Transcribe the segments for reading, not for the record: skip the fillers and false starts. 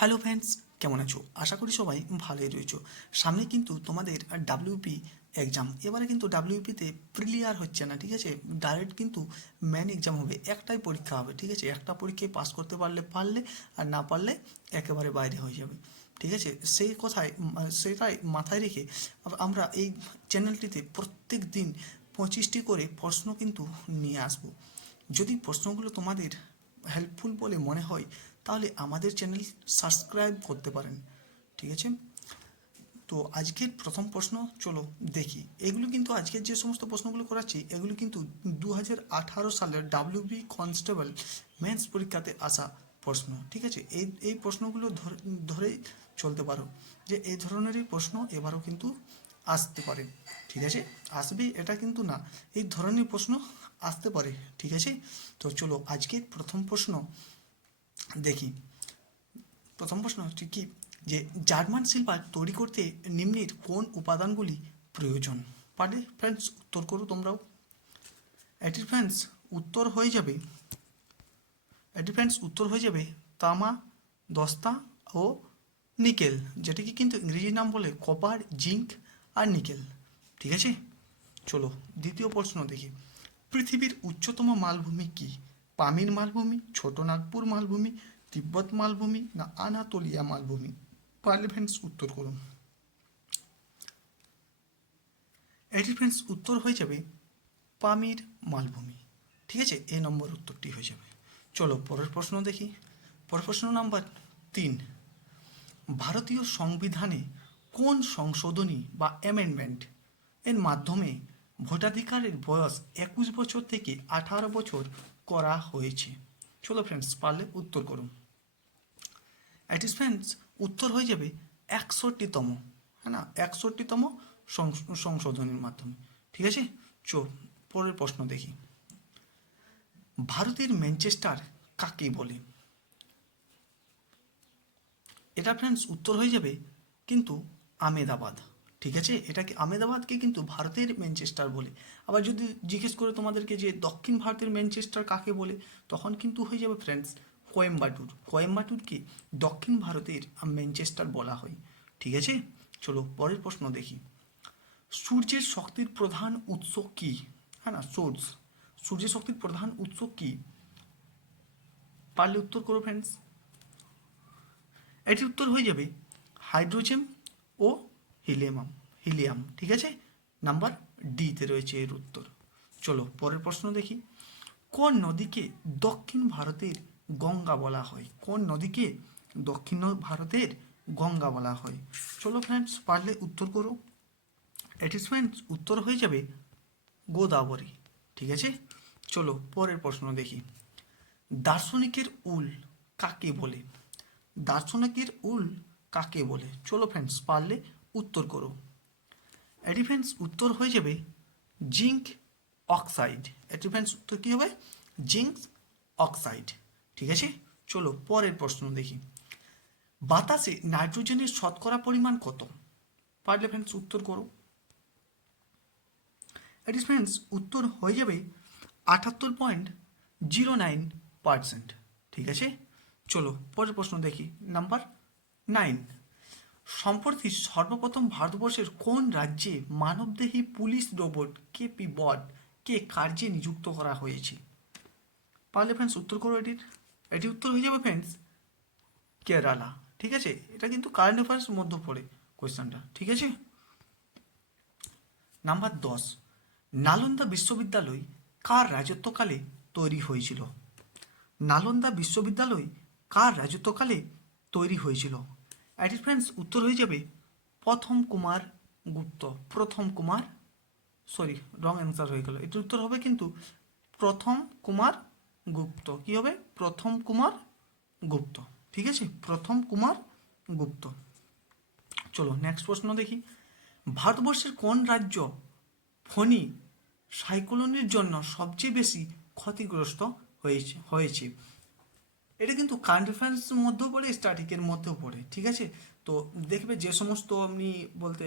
Hello friends, কেমন আছো? আশা করি সবাই ভালোই রয়েছো। সামনে কিন্তু তোমাদের ডাব্লিউপি এক্সাম। এবারে কিন্তু ডাব্লিউপিতে প্রিলিয়ার হচ্ছে না, ঠিক আছে? ডাইরেক্ট কিন্তু মেন এক্সাম হবে, একটাই পরীক্ষা হবে, ঠিক আছে? একটা পরীক্ষায় পাস করতে পারলে পারলে, আর না পারলে একেবারে বাইরে হয়ে যাবে, ঠিক আছে? সেটাই মাথায় রেখে আমরা এই চ্যানেলটিতে প্রত্যেক দিন 25টি করে প্রশ্ন কিন্তু নিয়ে আসবো। যদি প্রশ্নগুলো তোমাদের হেল্পফুল বলে মনে হয় তাহলে আমাদের চ্যানেল সাবস্ক্রাইব করতে পারেন, ঠিক আছে? তো আজকের প্রথম প্রশ্ন চলো দেখি। এগুলো কিন্তু আজকের যে সমস্ত প্রশ্নগুলো করাচ্ছি এগুলো কিন্তু 2018 সালের ডাব্লিউবি কনস্টেবল মেন্স পরীক্ষাতে আসা প্রশ্ন, ঠিক আছে? এই প্রশ্নগুলো ধরেই চলতে পারো যে এই ধরনেরই প্রশ্ন এবারও কিন্তু আসতে পারে, ঠিক আছে? আসবে এটা কিন্তু না, এই ধরনের প্রশ্ন আসতে পারে, ঠিক আছে? তো চলো আজকের প্রথম প্রশ্ন দেখি। প্রথম প্রশ্ন হচ্ছে কি, যে জার্মান শিল্পার তৈরি করতে নিম্নের কোন উপাদানগুলি প্রয়োজন? পারে ফ্রেন্ডস উত্তর করো তোমরাও। এটির ফ্রেন্ডস উত্তর হয়ে যাবে এটির ফ্রেন্ডস উত্তর হয়ে যাবে তামা, দস্তা ও নিকেল, যেটাকে কিন্তু ইংরেজি নাম বলে কপার, জিঙ্ক আর নিকেল, ঠিক আছে? চলো দ্বিতীয় প্রশ্ন দেখি। পৃথিবীর উচ্চতম মালভূমি কি? পামির মালভূমি, ছোট নাগপুর মালভূমি, তিব্বত মালভূমি না আনাতোলিয়া মালভূমি? পারলে ফ্রেন্ডস উত্তর করুন। এটি ফ্রেন্ডস উত্তর হয়ে যাবে পামির মালভূমি, ঠিক আছে? এ নম্বর উত্তরটি হয়ে যাবে। চলো পরের প্রশ্ন দেখি। পরের প্রশ্ন নাম্বার 3। ভারতীয় সংবিধানে কোন সংশোধনী বা অ্যামেন্ডমেন্ট এর মাধ্যমে ভোটাধিকারের বয়স 21 বছর থেকে 18 বছর করা হয়েছে? চলো ফ্রেন্ডস পারলে উত্তর করুন। অ্যাটিস ফ্রেন্ডস উত্তর হয়ে যাবে 61তম, হ্যাঁ না, 61তম সংশোধনীর মাধ্যমে, ঠিক আছে? পরের প্রশ্ন দেখি। ভারতের ম্যানচেস্টার কাকে বলে? এটা ফ্রেন্ডস উত্তর হয়ে যাবে কিন্তু আমেদাবাদ, ঠিক আছে? এটাকে আমেদাবাদকে কিন্তু ভারতের ম্যানচেস্টার বলে। আবার যদি জিজ্ঞেস করে তোমাদেরকে যে দক্ষিণ ভারতের ম্যানচেস্টার কাকে বলে, তখন কিন্তু হয়ে যাবে ফ্রেন্ডস কোয়েম্বাটুরকে দক্ষিণ ভারতের ম্যানচেস্টার বলা হয়, ঠিক আছে? চলো পরের প্রশ্ন দেখি। সূর্যের শক্তির প্রধান উৎস কি? হ্যাঁ না, সূর্যের শক্তির প্রধান উৎস কি? পারলে উত্তর করো ফ্রেন্ডস। এটির উত্তর হয়ে যাবে হাইড্রোজেন ও হিলিয়াম, ঠিক আছে? নাম্বার ডিতে রয়েছে এর উত্তর। চলো পরের প্রশ্ন দেখি। কোন নদীকে দক্ষিণ ভারতের গঙ্গা বলা হয়? কোন নদীকে দক্ষিণ ভারতের গঙ্গা বলা হয়? চলো ফ্রেন্ডস পারলে উত্তর করো। এটির ফ্রেন্ডস উত্তর হয়ে যাবে গোদাবরী, ঠিক আছে? চলো পরের প্রশ্ন দেখি। দার্শনিকের উল কাকে বলে? দার্শনিকের উল কাকে বলে? চলো ফ্রেন্ডস পারলে উত্তর করো। এটি ফ্রেন্ডস উত্তর হয়ে যাবে জিঙ্ক অক্সাইড। এটি ফ্রেন্ডস উত্তর কী হবে? জিঙ্ক অক্সাইড, ঠিক আছে? চলো পরের প্রশ্ন দেখি। বাতাসে নাইট্রোজেনের শতকরা পরিমাণ কত? পারলে ফ্রেন্ডস উত্তর করো। এটি ফ্রেন্ডস উত্তর হয়ে যাবে 78.09%, ঠিক আছে? চলো পরের প্রশ্ন দেখি। নাম্বার 9। সম্প্রতি সর্বপ্রথম ভারতবর্ষের কোন রাজ্যে মানবদেহী পুলিশ রোবট কেপি বট কে কার্যে নিযুক্ত করা হয়েছে? পারলে ফ্রেন্ডস উত্তর করো এটি উত্তর হয়ে যাবে ফ্রেন্ডস কেরালা, ঠিক আছে? এটা কিন্তু কারেন্ট অ্যাফেয়ার্স মধ্যে পড়ে কোয়েশ্চেনটা, ঠিক আছে? নাম্বার 10। নালন্দা বিশ্ববিদ্যালয় কার রাজত্বকালে তৈরি হয়েছিল? নালন্দা বিশ্ববিদ্যালয় কার রাজত্বকালে তৈরি হয়েছিল? এটির ফ্রেন্ডস উত্তর হয়ে যাবে প্রথম কুমার গুপ্ত। রং অ্যান্সার হয়ে গেল। এটির উত্তর হবে কিন্তু প্রথম কুমার গুপ্ত। কি হবে? প্রথম কুমার গুপ্ত, ঠিক আছে? প্রথম কুমার গুপ্ত। চলো নেক্সট প্রশ্ন দেখি। ভারতবর্ষের কোন রাজ্য ফণী সাইক্লোনের জন্য সবচেয়ে বেশি ক্ষতিগ্রস্ত হয়েছে? এটা কিন্তু কারেন্ট অ্যাফেয়ার্সের মধ্যেও পড়ে, স্ট্যাটিকের মধ্যেও পড়ে, ঠিক আছে? তো দেখবে যে সমস্ত আপনি বলতে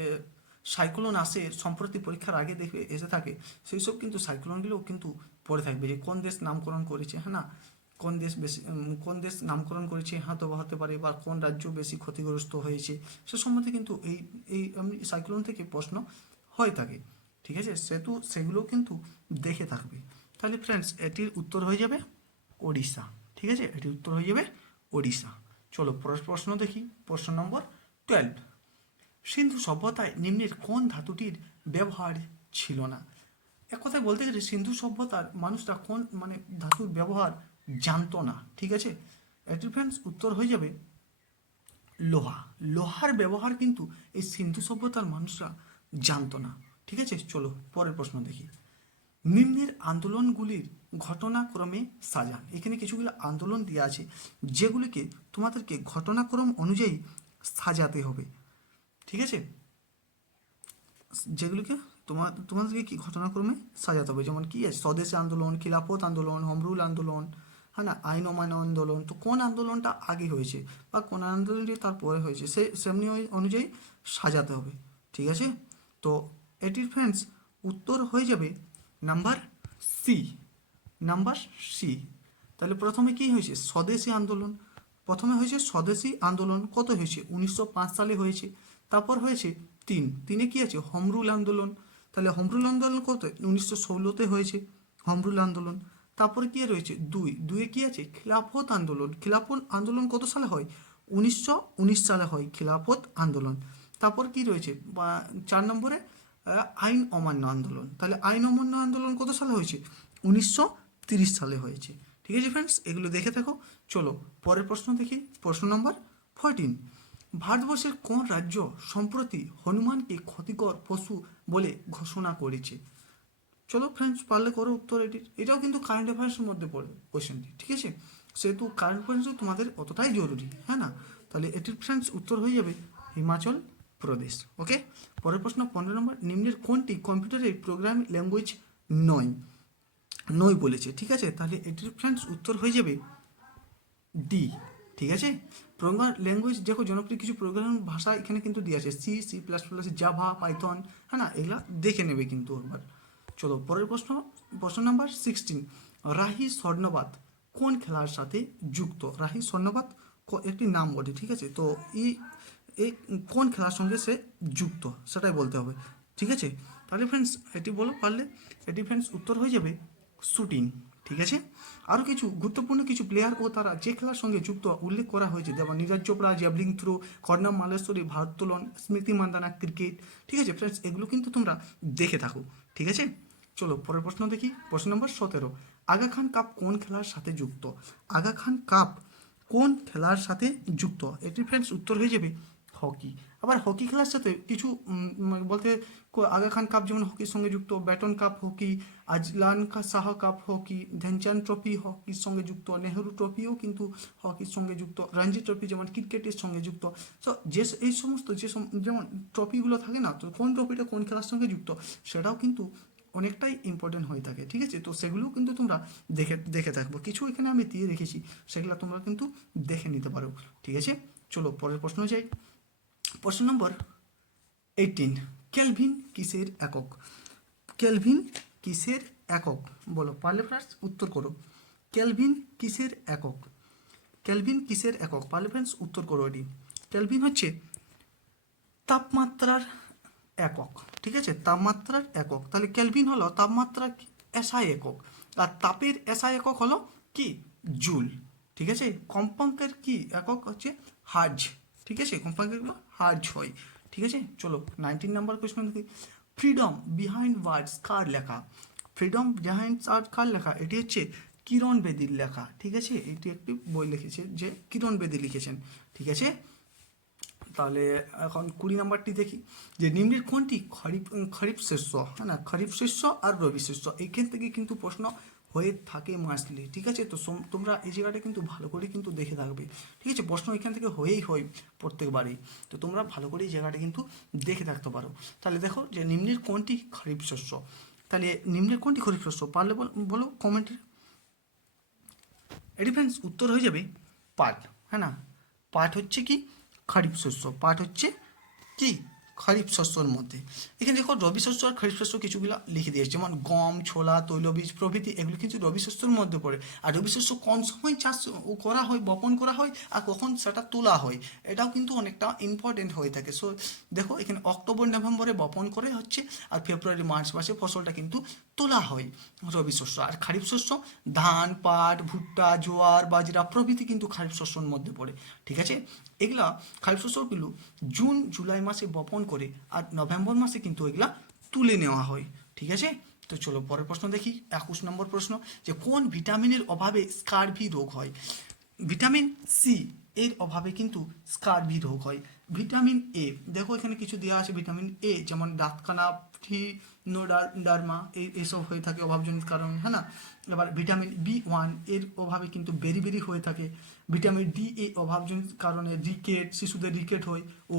সাইক্লোন আসে সম্প্রতি পরীক্ষার আগে দেখবে এসে থাকে, সেই সব কিন্তু সাইক্লোনগুলোও কিন্তু পড়ে থাকবে যে কোন দেশ নামকরণ করেছে, হ্যাঁ না, কোন দেশ নামকরণ করেছে, হয়তো হতে পারে, বা কোন রাজ্য বেশি ক্ষতিগ্রস্ত হয়েছে, সে সম্বন্ধে কিন্তু এই এই সাইক্লোন থেকে প্রশ্ন হয়ে থাকে। ঠিক আছে, সেগুলো কিন্তু দেখে থাকবে। তাহলে ফ্রেন্ডস এটির উত্তর হয়ে যাবে ওড়িশা। ঠিক আছে, এটির উত্তর হয়ে যাবে ওড়িশা। চলো পরের প্রশ্ন দেখি, প্রশ্ন নম্বর 12। সিন্ধু সভ্যতায় নিম্নের কোন ধাতুটির ব্যবহার ছিল না? এক কথায় বলতে গেলে সিন্ধু সভ্যতার মানুষরা কোন ধাতুর ব্যবহার জানতো না। ঠিক আছে, এটির ফ্রেন্ডস উত্তর হয়ে যাবে লোহা। লোহার ব্যবহার কিন্তু এই সিন্ধু সভ্যতার মানুষরা জানতো না। ঠিক আছে, চলো পরের প্রশ্ন দেখি। নিম্নের আন্দোলনগুলির ঘটনাক্রমে সাজান। এখানে কিছুগুলো আন্দোলন দেওয়া আছে, যেগুলিকে তোমাদেরকে ঘটনাক্রম অনুযায়ী সাজাতে হবে। ঠিক আছে, যেগুলিকে তোমাদেরকে কি ঘটনাক্রমে সাজাতে হবে, যেমন কি আছে স্বদেশী আন্দোলন, খিলাফত আন্দোলন, হোমরুল আন্দোলন, হ্যাঁ না, আইন অমান্য আন্দোলন। তো কোন আন্দোলনটা আগে হয়েছে বা কোন আন্দোলনটি তারপরে হয়েছে, সেমনি অনুযায়ী সাজাতে হবে। ঠিক আছে, তো এটির ফ্রেন্ডস উত্তর হয়ে যাবে নাম্বার সি। Number C. তাহলে প্রথমে কি হয়েছে, স্বদেশী আন্দোলন। প্রথমে হয়েছে স্বদেশী আন্দোলন, কত হয়েছে 1905 সালে হয়েছে। তারপর হয়েছে তিনে কি আছে, হোমরুল আন্দোলন। তাহলে হোমরুল আন্দোলন কত, 1916তে হয়েছে হোমরুল আন্দোলন। তারপরে কি রয়েছে দুয়ে কি আছে, খিলাফত আন্দোলন। খিলাফত আন্দোলন কত সালে হয়, 1919 সালে হয় খিলাফত আন্দোলন। তারপর কি রয়েছে বা 4 নম্বরে আইন অমান্য আন্দোলন। তাহলে আইন অমান্য আন্দোলন কত সালে হয়েছে, 1930 সালে হয়েছে। ঠিক আছে ফ্রেন্ডস, এগুলো দেখে থাকো। চলো পরের প্রশ্ন দেখি, প্রশ্ন নম্বর 14। ভারতবর্ষের কোন রাজ্য সম্প্রতি হনুমানকে ক্ষতিকর পশু বলে ঘোষণা করেছে? চলো ফ্রেন্ডস, পারলে করো উত্তর এটির। এটাও কিন্তু কারেন্ট অ্যাফেয়ার্সের মধ্যে পড়ে কোয়েশ্চেনটি। ঠিক আছে, সেহেতু কারেন্ট অ্যাফেয়ার্সও তোমাদের অতটাই জরুরি, হ্যাঁ না? তাহলে এটির ফ্রেন্ডস উত্তর হয়ে যাবে হিমাচল প্রদেশ। ওকে, পরের প্রশ্ন 15 নম্বর। নিম্নের কোনটি কম্পিউটারের প্রোগ্রামিং ল্যাঙ্গুয়েজ নয়? নয় বলেছে। ঠিক আছে, তাহলে এটির ফ্রেন্ডস উত্তর হয়ে যাবে ডি। ঠিক আছে, প্রোগ্রাম ল্যাঙ্গুয়েজ দেখো, জনপ্রিয় কিছু প্রোগ্রাম ভাষা এখানে কিন্তু দিয়ে আছে, সি++, জাভা, পাইথন, হ্যাঁ না, এগুলা দেখে নেবে কিন্তু একবার। চলো পরের প্রশ্ন, প্রশ্ন নাম্বার 16। রাহি স্বর্ণবাদ কোন খেলার সাথে যুক্ত? রাহি স্বর্ণবাদ একটি নাম বটে। ঠিক আছে, তো এই কোন খেলার সঙ্গে সে যুক্ত সেটাই বলতে হবে। ঠিক আছে, তাহলে ফ্রেন্ডস এটি বলো পারলে। এটি ফ্রেন্ডস উত্তর হয়ে যাবে শুটিং। ঠিক আছে, আরও কিছু গুরুত্বপূর্ণ কিছু প্লেয়ার ও তারা যে খেলার সঙ্গে যুক্ত উল্লেখ করা হয়েছে, যেমন নীরজ চোপড়া জ্যাভলিং থ্রো, কর্ণম মালেশ্বরী ভারোত্তোলন, স্মৃতি মান্দানা ক্রিকেট। ঠিক আছে ফ্রেন্ডস, এগুলো কিন্তু তোমরা দেখে থাকো। ঠিক আছে, চলো পরের প্রশ্ন দেখি, প্রশ্ন নম্বর 17। আগা খান কাপ কোন খেলার সাথে যুক্ত? আগা খান কাপ কোন খেলার সাথে যুক্ত? এটি ফ্রেন্ডস উত্তর হয়ে যাবে হকি। আবার হকি খেলার সাথে কিছু বলতে আগা খান কাপ যেমন হকির সঙ্গে যুক্ত, Beighton Cup hockey, Azlan Shah Cup hockey, Dhyan Chand trophy হকির সঙ্গে যুক্ত, নেহরু ট্রফিও কিন্তু হকির সঙ্গে যুক্ত, রঞ্জি ট্রফি যেমন ক্রিকেটের সঙ্গে যুক্ত। সো এই সমস্ত যেমন ট্রফিগুলো থাকে না, তো কোন ট্রফিটা কোন খেলার সঙ্গে যুক্ত সেটাও কিন্তু অনেকটাই ইম্পর্টেন্ট হয়ে থাকে। ঠিক আছে, তো সেগুলোও কিন্তু তোমরা দেখে থাকবো। কিছু এখানে আমি দিয়ে রেখেছি, সেগুলো তোমরা কিন্তু দেখে নিতে পারো। ঠিক আছে, চলো পরের প্রশ্ন যাই, প্রশ্ন নম্বর 18। কেলভিন কিসের একক? কেলভিন কিসের একক বলো, পারলে ফ্রেন্ডস উত্তর করো। কেলভিন কিসের একক? কেলভিন কিসের একক, পারলে ফ্রেন্ডস উত্তর করো। এটি কেলভিন হচ্ছে তাপমাত্রার একক। ঠিক আছে, তাপমাত্রার একক। তাহলে কেলভিন হলো তাপমাত্রার এসআই একক, আর তাপের এসআই একক হলো কি, জুল। ঠিক আছে, কম্পাঙ্কের কি একক হচ্ছে হার্জ। ঠিক আছে, কম্পাঙ্কেরগুলো হার্জ হয়। ঠিক আছে, চলো 19 নাম্বার কোয়েশ্চন দেখি। ফ্রিডম বিহাইন্ড ওয়ার্ডস কার লেখা? ফ্রিডম বিহাইন্ড ওয়ার্ডস কার লেখা? এটি হচ্ছে কিরণ বেদির লেখা। ঠিক আছে, এটি একটি বই লিখেছে যে কিরণ বেদি লিখেছেন। ঠিক আছে, তাহলে এখন 20 নাম্বারটি দেখি, যে নিম্নের কোনটি খরিফ শস্য? হ্যাঁ না, খরিফ শস্য আর রবি শস্য এইখান থেকে কিন্তু প্রশ্ন হয়ে থাকে মাসলি। ঠিক আছে, তো তোমরা এই জায়গাটা কিন্তু ভালো করে কিন্তু দেখে থাকবে। ঠিক আছে, প্রশ্ন এখান থেকে হয়েই হয় প্রত্যেকবারই, তো তোমরা ভালো করে এই জায়গাটা কিন্তু দেখে থাকতে পারো। তাহলে দেখো যে নিম্নের কোনটি খরিফ শস্য? তাহলে নিম্নের কোনটি খরিফ শস্য পারলে বলো কমেন্টে। এটি ফ্রেন্ডস উত্তর হয়ে যাবে পাট। হ্যাঁ না, পাট হচ্ছে কি খরিফ শস্য, পাট হচ্ছে কি খরিফ শস্যর মধ্যে। এখানে দেখো রবি শস্য আর খরিফ শস্য কিছুগুলো লিখে দিয়েছে, যেমন গম, ছোলা, তৈলবীজ প্রভৃতি, এগুলো কিন্তু রবি শস্যের মধ্যে পড়ে। আর রবি শস্য কোন সময় চাষ করা হয়, বপন করা হয়, আর কখন সেটা তোলা হয়, এটাও কিন্তু অনেকটা ইম্পর্টেন্ট হয়ে থাকে। সো দেখো এখানে অক্টোবর নভেম্বরে বপন করে হচ্ছে, আর ফেব্রুয়ারি মার্চ মাসে ফসলটা কিন্তু তোলা হয় রবি শস্য। আর খারিফ শস্য ধান, পাট, ভুট্টা, জোয়ার, বাজরা প্রভৃতি কিন্তু খারিফ শস্যের মধ্যে পড়ে। ঠিক আছে, এগুলা খারিফ শস্যগুলো জুন জুলাই মাসে বপন করে আর নভেম্বর মাসে কিন্তু এগুলা তুলে নেওয়া হয়। ঠিক আছে, তো চলো পরের প্রশ্ন দেখি। 21 নম্বর প্রশ্ন, যে কোন ভিটামিনের অভাবে স্কারভি রোগ হয়? ভিটামিন সি এর অভাবে কিন্তু স্কারভি রোগ হয়। ভিটামিন এ, দেখো এখানে কিছু দেওয়া আছে ভিটামিন এ, যেমন দাঁতকানা, নোডার্মা এইসব হয়ে থাকে অভাবজনিত কারণ, হ্যাঁ না। এবার ভিটামিন বি 1 এর অভাবে কিন্তু বেরি হয়ে থাকে। ভিটামিন ডি এ অভাবজনিত কারণে রিকেট, শিশুদের রিকেট হয় ও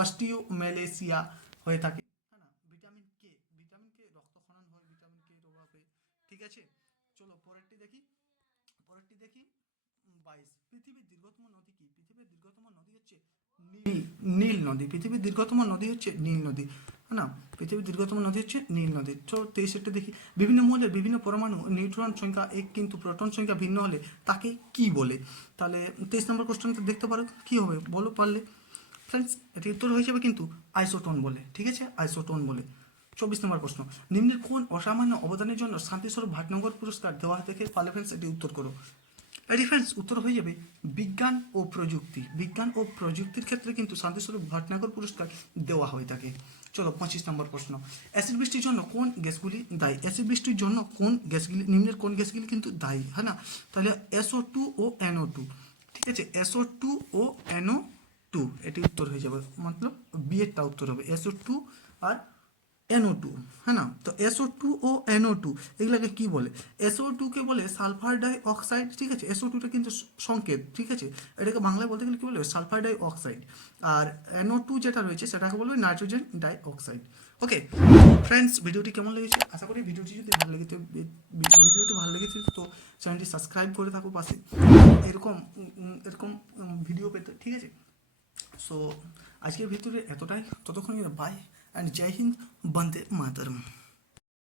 অস্টিওমেলেসিয়া হয়ে থাকে, হ্যাঁ না। ভিটামিন কে রক্তক্ষরণ হয় ভিটামিন কে এর অভাবে। ঠিক আছে, চলো পরেরটি দেখি 22। পৃথিবীর দীর্ঘতম নদী কি? পৃথিবীর দীর্ঘতম নদী হচ্ছে নীল নদী। পৃথিবীর দীর্ঘতম নদী হচ্ছে নীল নদী, হ্যাঁ না। পৃথিবীর দীর্ঘতম নদী হচ্ছে নীল নদী। তো 23 দেখি, বিভিন্ন মৌলের বিভিন্ন পরমাণু নিউট্রন সংখ্যা এক কিন্তু প্রোটন সংখ্যা ভিন্ন হলে তাকে কি বলে? তাহলে 23 নম্বর কোশ্চেনটা দেখতে পারো, কি হবে বলো পারলে। ফ্রেন্ডস, এটির উত্তর হয়ে যাবে কিন্তু আইসোটোন বলে। ঠিক আছে, আইসোটোন বলে। 24 নম্বর প্রশ্ন, নিম্নের কোন অসামান্য অবদানের জন্য শান্তিস্বরূপ ভাটনগর পুরস্কার দেওয়া হয় থেকে পারলে ফ্রেন্ডস এটি উত্তর করো। এটি ফ্রেন্ডস উত্তর হয়ে যাবে বিজ্ঞান ও প্রযুক্তি। বিজ্ঞান ও প্রযুক্তির ক্ষেত্রে কিন্তু শান্তিস্বরূপ ভটনাগর পুরস্কার দেওয়া হয়ে থাকে। চলো 25 নম্বর প্রশ্ন, অ্যাসিড বৃষ্টির জন্য কোন গ্যাসগুলি দায়ী? অ্যাসিড বৃষ্টির জন্য কোন গ্যাসগুলি, নিম্নের কোন গ্যাসগুলি কিন্তু দায়ী, হ্যাঁ না। তাহলে SO2 ও NO2। ঠিক আছে, SO2 ও NO2 এটি উত্তর হয়ে যাবে, মতলব বি এরটা উত্তর হবে SO2 আর NO2, হ্যাঁ না। তো SO2 ও NO2 এগুলাকে কি বলে? SO2 কে বলে সালফার ডাই অক্সাইড। ঠিক আছে, SO2 টা কিন্তু সংকেত। ঠিক আছে, এটাকে বাংলায় বলতে গেলে কি বলবে? Sulphur die oxide. আর NO2 যেটা রয়েছে সেটাকে বলবে nitrogen die oxide. Okay friends, ভিডিওটি কেমন লেগেছে? আশা করি ভিডিওটি যদি ভালো লেগেছে, তো চ্যানেলটি সাবস্ক্রাইব করে থাকো পাশে এরকম ভিডিও পেতে। ঠিক আছে, সো আজকের ভিডিওটি এতটাই। ততক্ষণ bye and Jai Hind, Vande Mataram.